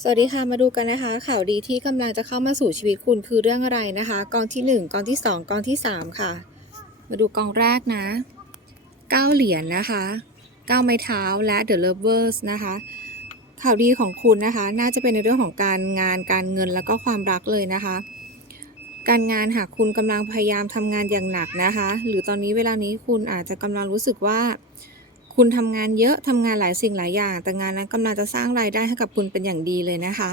สวัสดีค่ะมาดูกันนะคะ ข่าวดีที่กำลังจะเข้ามาสู่ชีวิตคุณคือเรื่องอะไรนะคะ กองที่ 1 กองที่ 2 กองที่ 3 ค่ะ มาดูกองแรกนะ9เหรียญนนะคะ9ไม้เท้าและ The Lovers นะคะ ข่าวดีของคุณนะคะ น่าจะเป็นในเรื่องของการงานการเงินแล้วก็ความรักเลยนะคะ การงานหากคุณกำลังพยายามทำงานอย่างหนักนะคะ หรือตอนนี้เวลานี้คุณอาจจะกำลังรู้สึกว่า คุณทำงานเยอะทำงานหลายสิ่งหลายอย่าง แต่งานนั้นกำลังจะสร้างรายได้ให้กับคุณเป็นอย่างดีเลยนะคะ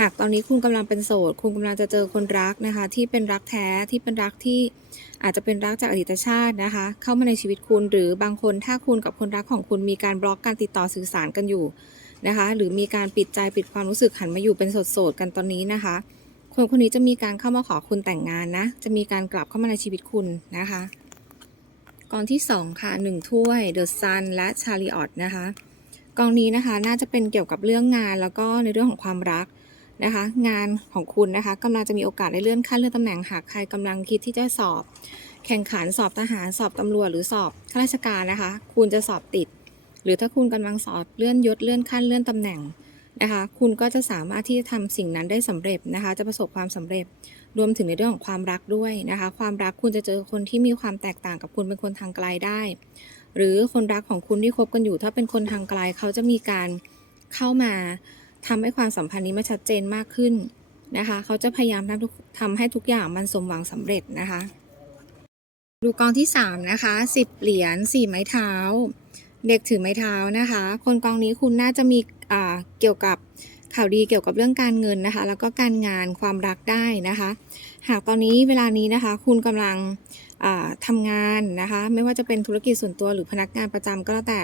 หากตอนนี้คุณกำลังเป็นโสด คุณกำลังจะเจอคนรักนะคะ ที่เป็นรักแท้ที่เป็นรักที่อาจจะเป็นรักจากอดีตชาตินะคะ เข้ามาในชีวิตคุณหรือบางคนถ้าคุณกับคนรักของคุณมีการบล็อกการติดต่อสื่อสารกันอยู่นะคะ หรือมีการปิดใจปิดความรู้สึกหันมาอยู่เป็นโสดๆกันตอนนี้นะคะ คนคนนี้จะมีการเข้ามาขอคุณแต่งงานนะ จะมีการกลับเข้ามาในชีวิตคุณนะคะ กองที่ 2 ค่ะ 1 ถ้วย The Sun และ Chariot นะคะ กองนี้นะคะน่าจะเป็นเกี่ยวกับเรื่องงานแล้วก็ในเรื่องของความรักนะคะ งานของคุณนะคะกำลังจะมีโอกาสได้เลื่อนขั้นเลื่อนตำแหน่งหากใครกำลังคิดที่จะสอบ แข่งขันสอบทหารสอบตำรวจหรือสอบข้าราชการนะคะ คุณจะสอบติด หรือถ้าคุณกำลังสอบเลื่อนยศเลื่อนขั้นเลื่อนตำแหน่ง นะคะ คุณก็จะสามารถที่จะทำสิ่งนั้นได้สำเร็จนะคะ จะประสบความสำเร็จ รวมถึงในเรื่องของความรักด้วยนะคะ ความรักคุณจะเจอคนที่มีความแตกต่างกับคุณเป็นคนทางไกลได้ หรือคนรักของคุณที่คบกันอยู่ ถ้าเป็นคนทางไกลเขาจะมีการเข้ามาทำให้ความสัมพันธ์นี้มันชัดเจนมากขึ้นนะคะ เขาจะพยายามทำทุกทำให้ทุกอย่างมันสมหวังสำเร็จนะคะ ดูกองที่3นะคะ10 เหรียญ4ไม้เท้า เด็กถือไม้เท้านะคะ คนกองนี้คุณน่าจะมี เกี่ยวกับข่าวดีเกี่ยวกับเรื่องการเงินนะคะ แล้วก็การงานความรักได้นะคะ หากตอนนี้เวลานี้นะคะ คุณกำลังอ่าทำงานนะคะ ไม่ว่าจะเป็นธุรกิจส่วนตัวหรือพนักงานประจำก็แล้วแต่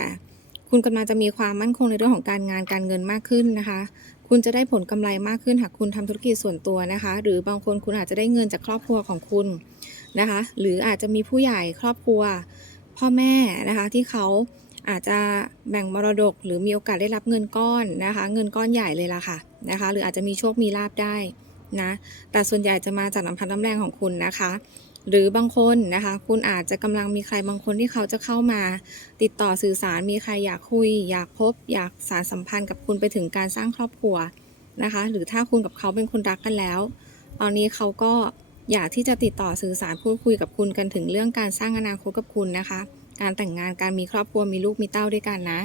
คุณกำลังจะมีความมั่นคงในเรื่องของการงานการเงินมากขึ้นนะคะ คุณจะได้ผลกำไรมากขึ้นหากคุณทำธุรกิจส่วนตัวนะคะ หรือบางคนคุณอาจจะได้เงินจากครอบครัวของคุณนะคะ หรืออาจจะมีผู้ใหญ่ครอบครัว พ่อแม่นะคะที่เขา อาจจะแบ่งมรดก หรือมีโอกาสได้รับเงินก้อนนะคะ เงินก้อนใหญ่เลยล่ะค่ะนะคะ หรืออาจจะมีโชคมีลาบได้นะแต่ส่วนใหญ่จะมาจากน้ำพันน้ำแรงของคุณนะคะ หรือบางคนนะคะ คุณอาจจะกำลังมีใครบางคนที่เขาจะเข้ามา ติดต่อสื่อสารมีใครอยากคุย อยากพบ อยากสารสัมพันธ์กับคุณไปถึงการสร้างครอบครัวนะคะ หรือถ้าคุณกับเขาเป็นคนรักกันแล้ว ตอนนี้เขาก็อยากที่จะติดต่อสื่อสารพูดคุยกับคุณกันถึงเรื่องการสร้างอนาคตกับคุณนะคะ การแต่งงานการมีครอบครัวมีลูกมีเต้าด้วยกันนะ